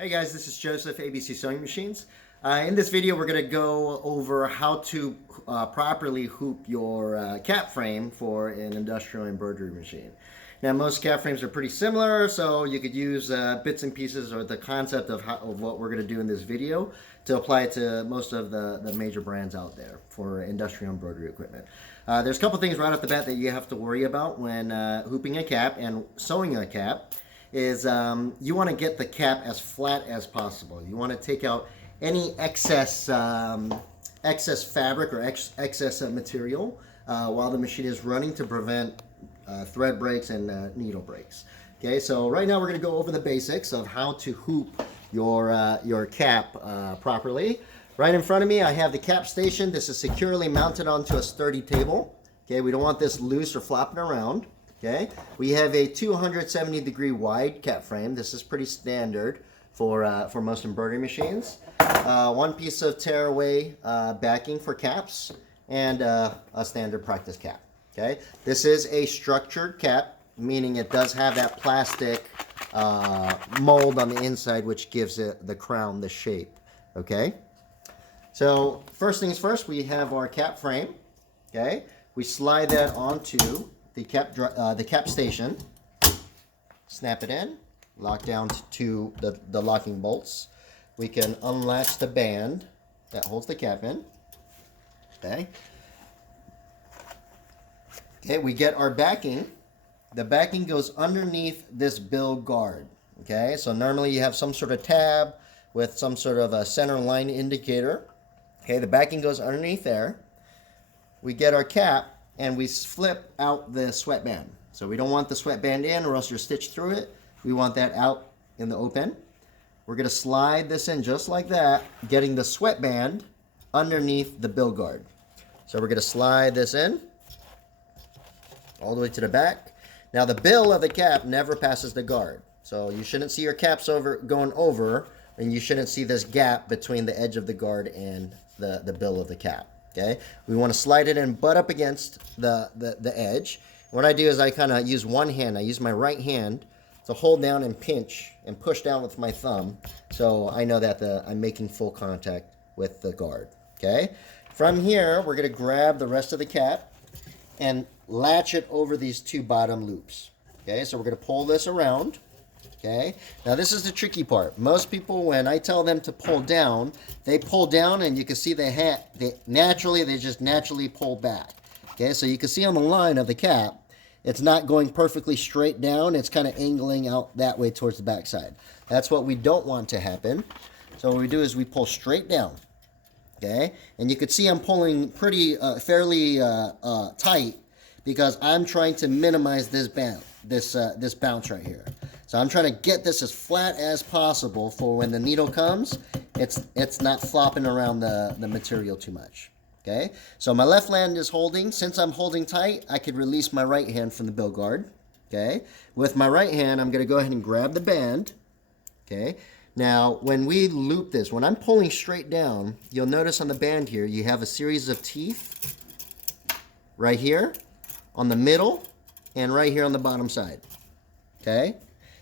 Hey guys, this is Joseph, ABC Sewing Machines. In this video, we're going to go over how to properly hoop your cap frame for an industrial embroidery machine. Now, most cap frames are pretty similar, so you could use bits and pieces or the concept of what we're going to do in this video to apply it to most of the major brands out there for industrial embroidery equipment. There's a couple things right off the bat that you have to worry about when hooping a cap and sewing a cap. Is you want to get the cap as flat as possible. You want to take out any excess fabric or excess material while the machine is running to prevent thread breaks and needle breaks. Okay, so right now we're going to go over the basics of how to hoop your cap properly. Right in front of me I have the cap station. This is securely mounted onto a sturdy table. Okay, we don't want this loose or flopping around. Okay, we have a 270-degree wide cap frame. This is pretty standard for most embroidery machines. One piece of tearaway backing for caps, and a standard practice cap. Okay, this is a structured cap, meaning it does have that plastic mold on the inside, which gives it the crown the shape. Okay, so first things first, we have our cap frame. Okay, we slide that onto the cap station, snap it in, lock down to the locking bolts. We can unlatch the band that holds the cap in. Okay, we get our backing. The backing goes underneath this bill guard. Okay, so normally you have some sort of tab with some sort of a center line indicator. Okay, the backing goes underneath there. We get our cap, and we flip out the sweatband. So we don't want the sweatband in or else you're stitched through it. We want that out in the open. We're gonna slide this in just like that, getting the sweatband underneath the bill guard. So we're gonna slide this in all the way to the back. Now the bill of the cap never passes the guard. So you shouldn't see your caps going over, and you shouldn't see this gap between the edge of the guard and the bill of the cap. Okay, we want to slide it in butt up against the edge. What I do is I kind of use one hand. I use my right hand to hold down and pinch and push down with my thumb, so I know that I'm making full contact with the guard. Okay, from here we're going to grab the rest of the cap and latch it over these two bottom loops. Okay, so we're going to pull this around. Okay, now this is the tricky part. Most people, when I tell them to pull down, they pull down, and you can see they just naturally pull back. Okay, so you can see on the line of the cap, it's not going perfectly straight down. It's kind of angling out that way towards the back side. That's what we don't want to happen. So what we do is we pull straight down. Okay, and you can see I'm pulling fairly tight because I'm trying to minimize this bounce right here. So I'm trying to get this as flat as possible for when the needle comes, it's not flopping around the material too much. Okay, so my left hand is holding. Since I'm holding tight, I could release my right hand from the bill guard. Okay, with my right hand, I'm going to go ahead and grab the band. Okay, now when we loop this, when I'm pulling straight down, you'll notice on the band here, you have a series of teeth right here on the middle and right here on the bottom side. Okay,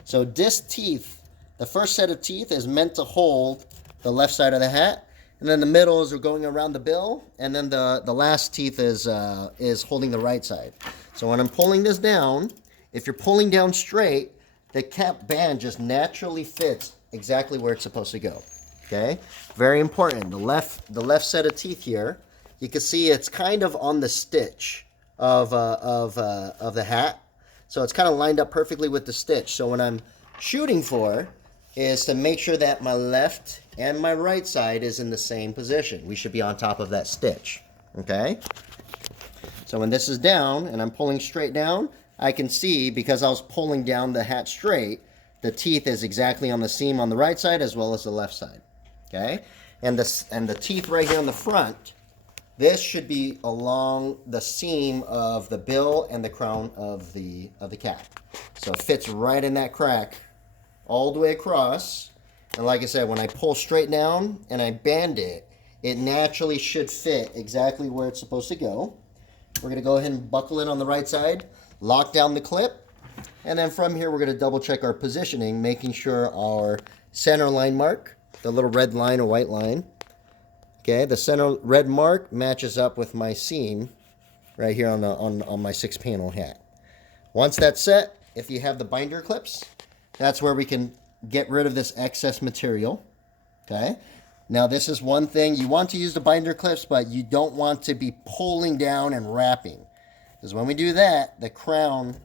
so this teeth, the first set of teeth is meant to hold the left side of the hat, and then the middles are going around the bill, and then the last teeth is holding the right side. So when I'm pulling this down, if you're pulling down straight, the cap band just naturally fits exactly where it's supposed to go. Okay, very important. The left set of teeth here, you can see it's kind of on the stitch of the hat. So it's kind of lined up perfectly with the stitch. So what I'm shooting for is to make sure that my left and my right side is in the same position. We should be on top of that stitch. Okay? So when this is down and I'm pulling straight down, I can see, because I was pulling down the hat straight, the teeth is exactly on the seam on the right side as well as the left side. Okay? And the teeth right here on the front, this should be along the seam of the bill and the crown of the cap. So it fits right in that crack all the way across. And like I said, when I pull straight down and I band it, it naturally should fit exactly where it's supposed to go. We're going to go ahead and buckle it on the right side, lock down the clip, And then from here, we're going to double check our positioning, making sure our center line mark, the little red line or white line, okay, the center red mark matches up with my seam right here on my 6-panel hat. Once that's set, if you have the binder clips, that's where we can get rid of this excess material, okay? Now this is one thing, you want to use the binder clips, but you don't want to be pulling down and wrapping. Because when we do that, the crown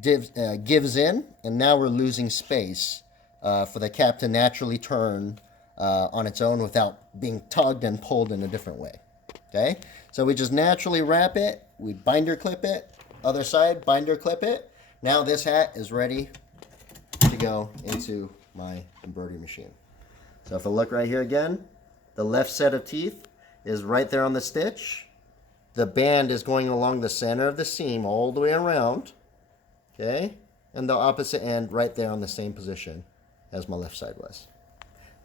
gives in, and now we're losing space for the cap to naturally turn on its own without being tugged and pulled in a different way. Okay, so we just naturally wrap it, we binder clip it, other side, binder clip it. Now this hat is ready to go into my embroidery machine. So if I look right here again, the left set of teeth is right there on the stitch. The band is going along the center of the seam all the way around. Okay, and the opposite end right there on the same position as my left side was.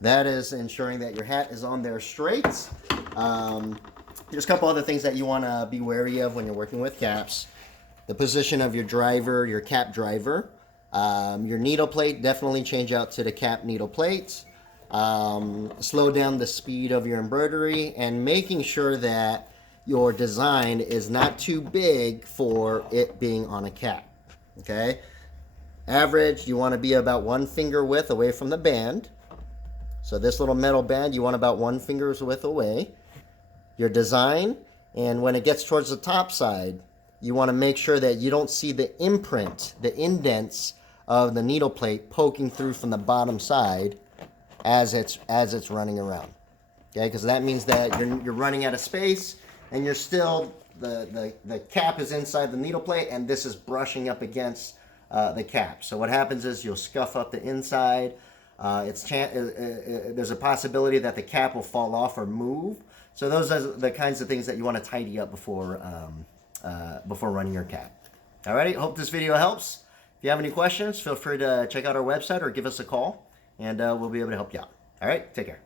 That is ensuring that your hat is on there straight. There's a couple other things that you want to be wary of when you're working with caps. The position of your driver, your cap driver. Your needle plate, definitely change out to the cap needle plate. Slow down the speed of your embroidery, and making sure that your design is not too big for it being on a cap. Okay, average, you want to be about 1 finger width away from the band. So this little metal band, you want about 1 finger's width away. Your design, and when it gets towards the top side, you want to make sure that you don't see the imprint, the indents of the needle plate poking through from the bottom side as it's running around. Okay, because that means that you're running out of space, and you're still the cap is inside the needle plate, and this is brushing up against the cap. So what happens is you'll scuff up the inside. There's a possibility that the cap will fall off or move. So those are the kinds of things that you want to tidy up before running your cap. Alrighty, hope this video helps. If you have any questions, feel free to check out our website or give us a call, and we'll be able to help you out. All right, take care.